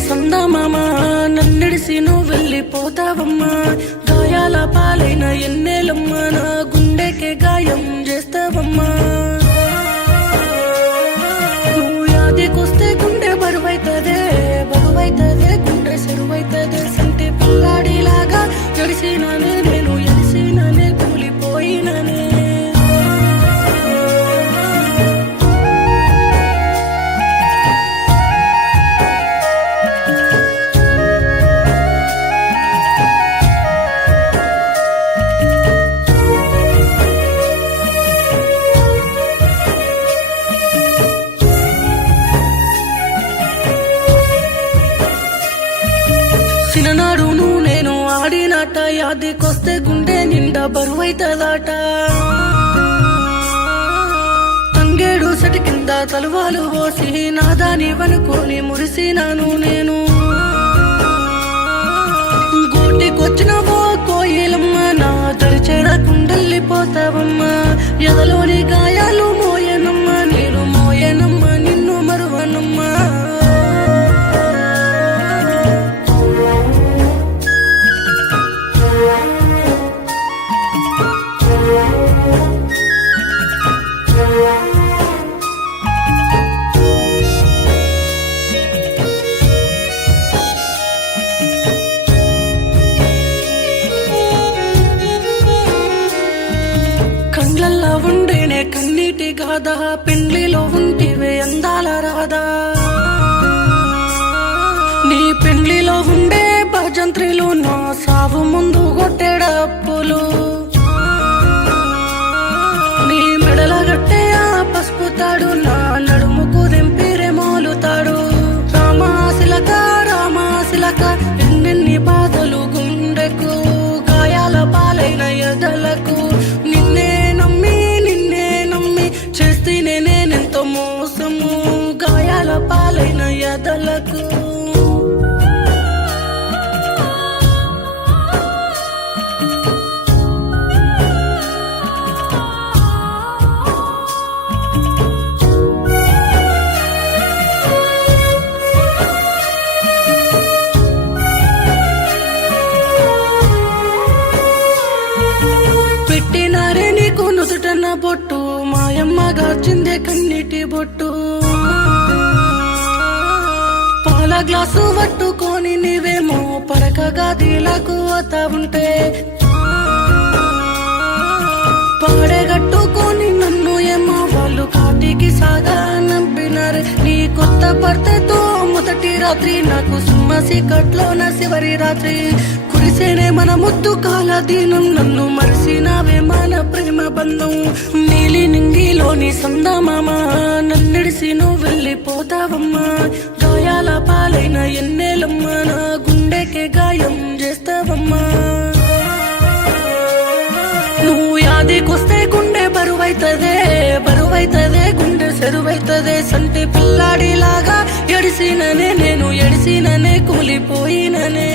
సందమామ నన్నిడిసి నువ్వు వెళ్ళిపోతావమ్మా గాయాల పాలైన ఎన్నేలమ్మా నా గుండెకే గాయం చేస్తావమ్మా నువ్వు యాదికొస్తే గుండె బరువైతదే గుండె సెరువైతదే సంటి పిల్లాడిలాగా ఎడిసినానే నేను ఎడిసినానే కూలిపోయినానే చిన్ననాడు నువ్వు నేను ఆడినాట యాదికొస్తే గుండె నిండా బరువైతదాట తంగేడు సెటి కింద తలువాలు పోసి నాదాని వనుకొని మురిసినాను నేను గోటికొచ్చినవో కోయిలమ్మ నా దరిచేరకుండెళ్ళిపోతావమ్మా ఎదలోని గాయాలు మోయనమ్మా నేను మోయనమ్మా నిన్ను మరువనమ్మా కండ్లల్లో ఉండేనే కన్నీటి గాథ పెండ్లిలో ఉంటివే అందాల రాధా నీ పెండ్లిలో ఉండే భజంత్రిలు నా సావు ముందు కొట్టేడప్పులు నీ మెడల గట్టే ఆ పసుపు తాడు నా నడుముకు దింపిరే మోలుతాడు రామాశిలక ఎన్నెన్ని బాధలు గుండెకు గాయాల పాలైన ఎదలకు నిన్నే నమ్మి చేస్తేనే నేనెంతో మోసము గాయాల పాలైన ఎదలకు పెట్టినారే నీకు నుదుటన్న బొట్టు మాయమ్మ గార్చిందే కన్నీటి బొట్టు పాల గ్లాసు పట్టుకొని నీవేమో పరకగా దీలకు వతా ఉంటే పాడేగట్టుకొని నన్ను ఏమో వాళ్ళు కాటికి సాగా నంపినారే నీ కొత్త భర్తతో మొదటి రాత్రి నాకు సుమ్మసి కట్లోన చివరి రాత్రి కురిసేనే మన ముద్దు కాల దీనం నన్ను మరిసినావే మన ప్రేమ బంధం నీలి నింగిలోని సందమామ నన్నిడిసి నువ్వు వెళ్ళిపోతావమ్మా గాయాల పాలైన ఎన్నేలమ్మా నా గుండెకే గాయం చేస్తావమ్మా నువ్వు యాదికొస్తే గుండె బరువైతదే గుండె సెరువైతదే సంటి పిల్లాడిలాగా ఎడిసిననే నేను ఎడిసిననే కూలిపోయిననే